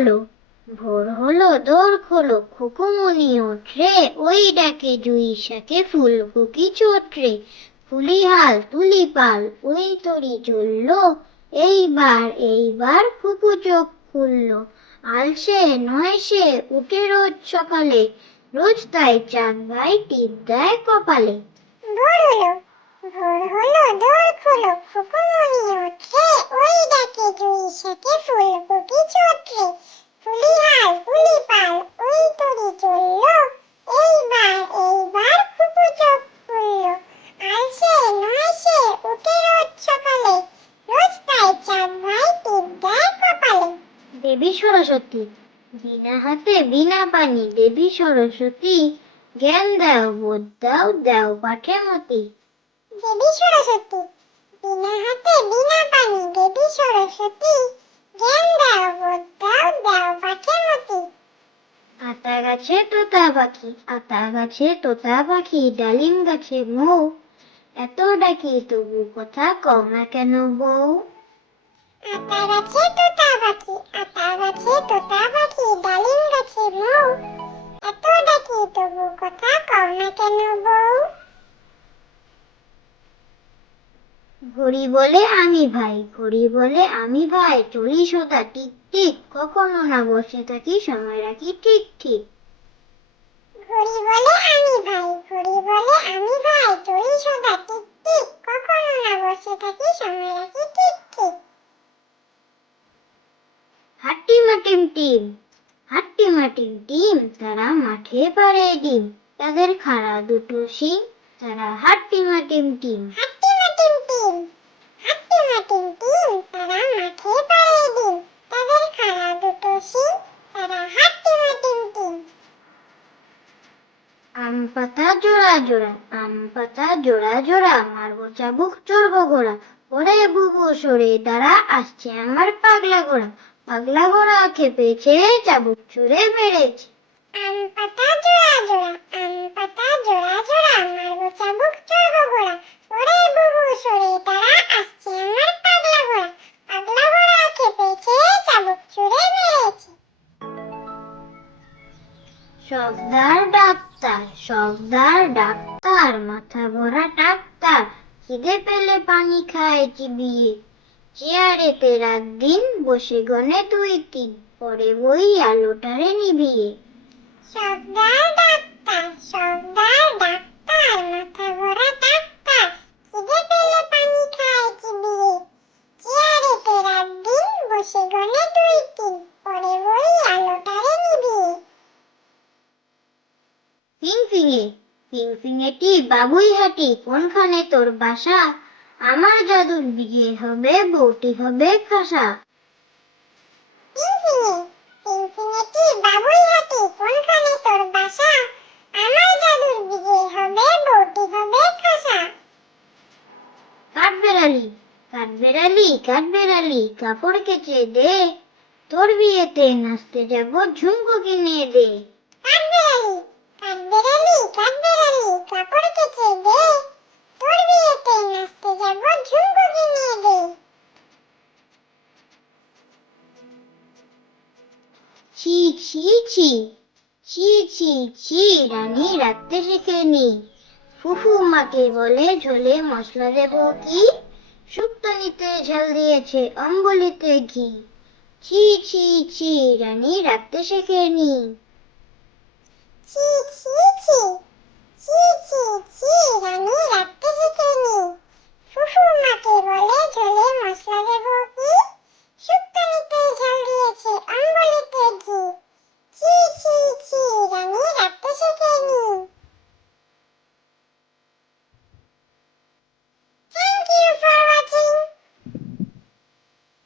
হলো ভোর হলো দোর খোলো খুকুমনি ওঠরে ওই ডাকে জুই শাকে ফুল ফুকি চোটরে ফুলি হাল তুলি পাল ওই তরি চললো এইবার এইবার ফুকু চোখ খুললো আলসে নয় সে উঠে রোজ সকালে রোজ তাই চাঁদ ভাই টিপ দেয় কপালে ভোর হলো ভোর হলো দোর খোলো খুকুমনি ওঠরে ওই ডাকে জুই শাকে ফুল ফুকি চত্রে হুলিহাল হুলিপাল ওই তরি চলল এইবার এইবার খুকু চোখ খুলল আলসে নয় সে উঠে রোজ সকালে রোজ তাই চাপ ভাই টিপ কপালে দেবী সরস্বতী বিনা হাতে বিনা পানি দেবী সরস্বতী জ্ঞান দাও বোধ দাও দাও পাঠে মতি দেবী সরস্বতী আতা গাছে তোতা পাখি আতা গাছে তোতা পাখি ডালিম গাছে মৌ এত ডাকি তবু কথা কম না কেন বউ আতা গাছে তোতা পাখি আতা গাছে তোতা পাখি ডালিম গাছে মৌ এত ডাকি তবু কথা কম কেন বউ ঘড়ি বলে আমি ভাই ঘড়ি বলে আমি ভাই চলি সোদা টিক টিক কখনো না বসে থাকি সময় রাখি ঠিক ঠিক ঘড়ি বলে আমি ভাই ঘড়ি বলে আমি ভাই চলি টিক টিক কখনো না বসে থাকি সময় রাখি ঠিক ঠিক হাট্টি মাটিম টিম হাট্টি মাটিম টিম তারা মাঠে পারে ডিম তাদের খাড়া দুটো শিং তারা হাট্টি মাটিম টিম আম পাতা জোড়া জোড়া আম পাতা জোড়া জোড়া মারবো চাবুক চড়বো গোড়া ওরে বুবু সরে দাঁড়া আসছে আমার পাগলা গোড়া পাগলা গোড়া খেপেছে চাবুক ছুড়ে মেরেছে চাবুক চড়বো গোড়া ওরে বুবু সরে দাঁড়া আসছে আমার পাগলা গোড়া পাগলা গোড়া খেপেছে চাবুক ছুড়ে মেরেছে সর্দার ডাক ডাক্তার সর্দার ডাক্তার মাথা ভরা ডাক্তার খিদে পেলে পানি খায় চিবিয়ে চেয়ারেতে রাত দিন বসে গনে দুই তিন পরে বই আলোটারে নিভিয়ে সর্দার ডাক্তার সর্দার ডাক্তার মাথা ভরা ডাক্তার সঙ্গে সিংসিংয়েটি বাবুইহাটি কোনখানে তোর বাসা আমার জাদুর বিয়ে হবে বউটি হবে খাসা কাঠবেড়ালি কাঠবেড়ালি কাঠবেড়ালি কাপড় কেচে দে তোর বিয়েতে নাচতে যাব ঝুমকো কিনে দে কাঠবেড়ালি কাঠবেড়ালি কাঠবেড়ালি কাকর কেছে দে তোর বিয়েতে নাচতে যাব ঝুমকো কিনে দে ছি ছি ছি ছি ছি ছি রানী রাখতে শেখেনি ফুফু মাকে বলে ঝোলে মশলা দেব কি শুক্তানিতে ঝাল দিয়েছে অম্বলিতে ঘি ছি ছি ছি রানি রাখতে শেখেনি ちーちーちーがみーがってるけにふふまけぼれじょ